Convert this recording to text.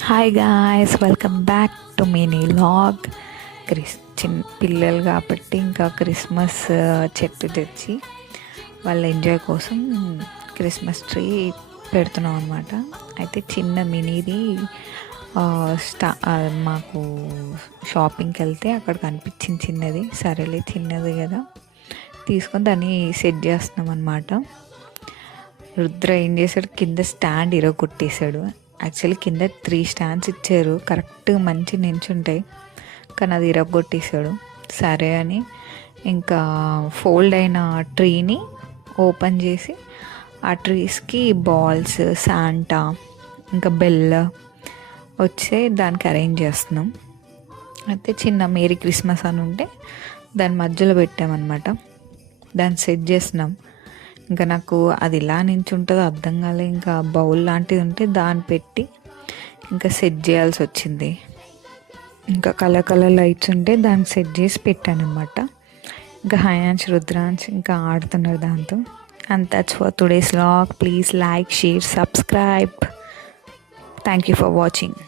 Hi guys, welcome back to mini log. చిన్న పిల్లలు కాబట్టి ఇంకా క్రిస్మస్ చెట్టు తెచ్చి వాళ్ళ ఎంజాయ్ కోసం క్రిస్మస్ ట్రీ పెడుతున్నాం అనమాట. అయితే చిన్న మినీది మాకు షాపింగ్కి వెళ్తే అక్కడ కనిపించింది చిన్నది. సరేలే చిన్నది కదా తీసుకొని దాన్ని సెట్ చేస్తున్నాం అనమాట. రుద్ర ఏం చేశాడు, కింద స్టాండ్ ఇరగొట్టేశాడు. యాక్చువల్లీ కింద 3 స్టాండ్స్ ఇచ్చారు, కరెక్ట్గా మంచి నించుంటాయి, కానీ అది ఇరగొట్టేశాడు. సరే అని ఇంకా ఫోల్డ్ అయిన ట్రీని ఓపెన్ చేసి ఆ ట్రీస్కి బాల్స్, శాంటా, ఇంకా బెల్ వచ్చే దానికి అరేంజ్ చేస్తున్నాం. అయితే చిన్న మేరీ క్రిస్మస్ అని ఉంటే దాని మధ్యలో పెట్టామన్నమాట. దాన్ని సెట్ చేస్తున్నాం. ఇంకా నాకు అది ఇలా నించుంటుందో అర్థం కాలే. ఇంకా బౌల్ లాంటిది ఉంటే దాన్ని పెట్టి ఇంకా సెట్ చేయాల్సి వచ్చింది. ఇంకా కలర్ లైట్స్ ఉంటే దాన్ని సెట్ చేసి పెట్టాను అనమాట. ఇంకా హయాన్స్, రుద్రాన్స్ ఇంకా ఆడుతున్నారు దాంతో. And that's for today's vlog. Please like, share, subscribe. Thank you for watching.